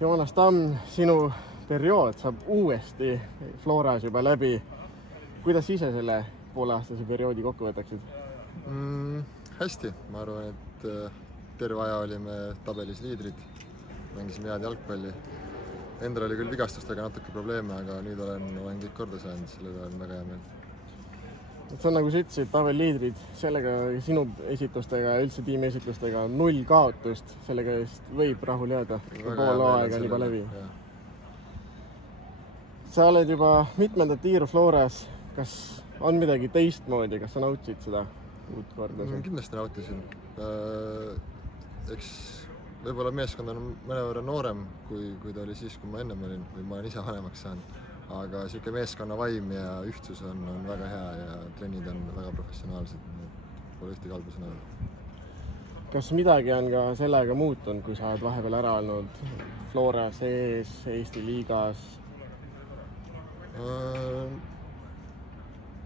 Joonas Tamm, sinu periood saab uuesti Floras juba läbi. Kuidas ise selle pooleaastase perioodi kokku võtaksid? Hästi, ma arvan, et terve aja olime tabelis liidrid, mängisime head jalgpalli. Endal oli küll vigastustega natuke probleeme, aga nüüd olen kõik korda saanud, sellega on väga hea meel. See on nagu sa ütlesid, tabelliidrid, sellega sinu esitustega, üldse tiimi esitlustega 0 kaotust, sellega võib rahul jääda, pool aega on juba läbi. Sa oled juba mitmendat tiiru Floras, kas on midagi teistmoodi, kas sa nautisid seda uut korda? Kindlasti nautisin. Eks võib-olla meeskond on mõnevõrra noorem, kui ta oli siis, kui ma ennem olin, või ma olen ise vanemaks saanud. Aga siuke meeskonna vaim ja ühtsus on väga hea ja trennid on väga professionaalsed, pole ühtegi halba sõna. Kas midagi on ka sellega muutunud, kui sa oled vahepeal ära olnud Flora sees, Eesti liigas?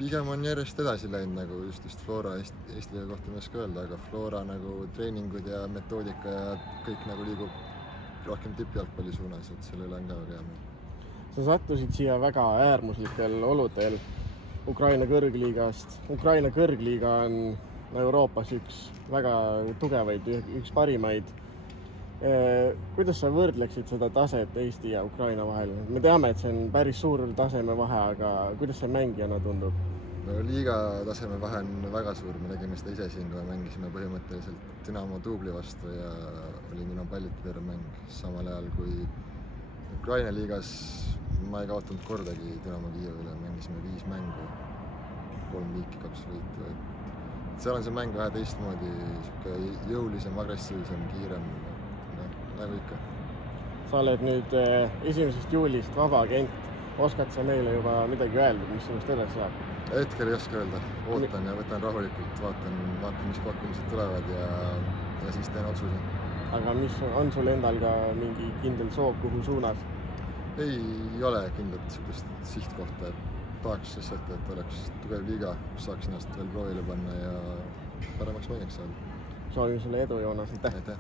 Pigem on järjest edasi läinud nagu just Flora Eesti liiga kohta ei oska öelda, aga Flora nagu treeningud ja metoodika ja kõik nagu liigub rohkem tippjalgpalli suunas, et selle üle on ka väga hea meel. Sa sattusid siia väga äärmuslikel oludel Ukraina kõrgliigast. Ukraina kõrgliiga on Euroopas üks väga tugevaid, üks parimaid. Kuidas sa võrdleksid seda taset Eesti ja Ukraina vahel? Me teame, et see on päris suur taseme vahe, aga kuidas see mängijana tundub? No, liiga taseme vahe on väga suur. Me tegime seda ise siin, kui me mängisime põhimõtteliselt Dynamo Dubli vastu ja oli minu palliti terve mäng. Samal ajal kui Ukraina liigas ma ei kaotanud kordagi Dynamo Kiievile, mängisime 5 mängu, 3 viiki, 2 võitu. Seal on see mäng vähe teistmoodi, jõulisem, agressiivsem, kiirem, nagu ikka. Sa oled nüüd 1. juulist vaba agent. Oskad sa meile juba midagi öelda, mis sinust edasi saab? Hetkel ei oska öelda. Ootan ja võtan rahulikult, vaatan, mis pakkumised tulevad ja siis teen otsuse. Aga mis on sul endal ka mingi kindel soov, kuhu suunas? Ei ole kindlat sihtkohta, et tahaks lihtsalt, et oleks tugev liiga, kus saaks ennast veel proovile panna ja paremaks mängijaks saada. Soovin sulle edu, Joonas. Aitäh!